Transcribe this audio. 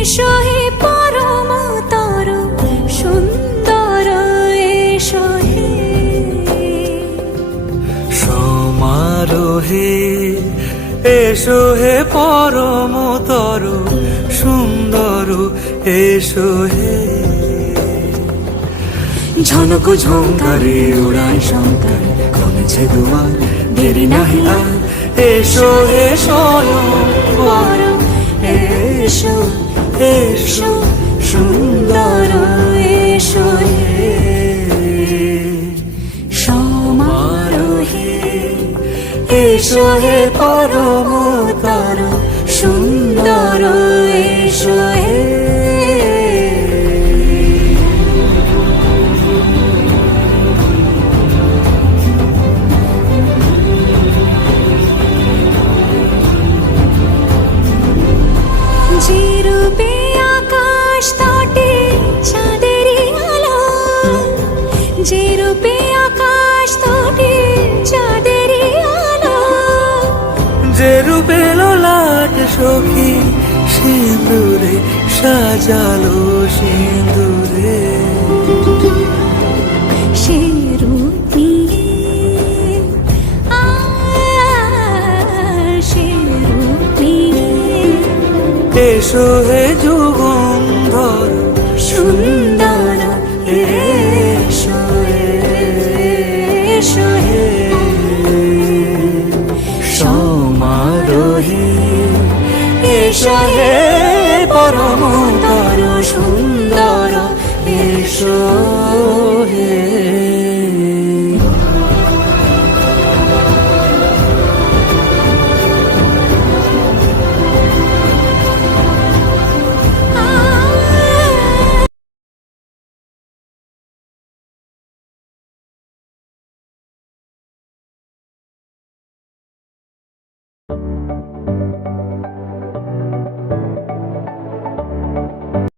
এসো হে পরমতর সুন্দর এসো হে সমারোহে এসো হে পরমতর সুন্দর এসো হে ঝনক ঝঙ্কারে উড়ায় শঙ্কর কমেছে দুয়ার দেরি নাহি আর এসো হে স্বয়ংবর এসো এসো সুন্দর এসো হে সমারোহে এসো হে পরমতর সুন্দর এসো হে যে রূপে আকাশ তটে চাঁদেরই আলো যে রূপে আকাশ তটে চাঁদেরই আলো যে রূপে ললাট সখী সিঁদুরে সাজালো সিঁদুরে সে রূপ নিয়ে সে রূপ নিয়ে এসো হে যুগন্ধর সুন্দর এসো এসো হে সমারোহে এসো হে পরমতর সুন্দর এসো হে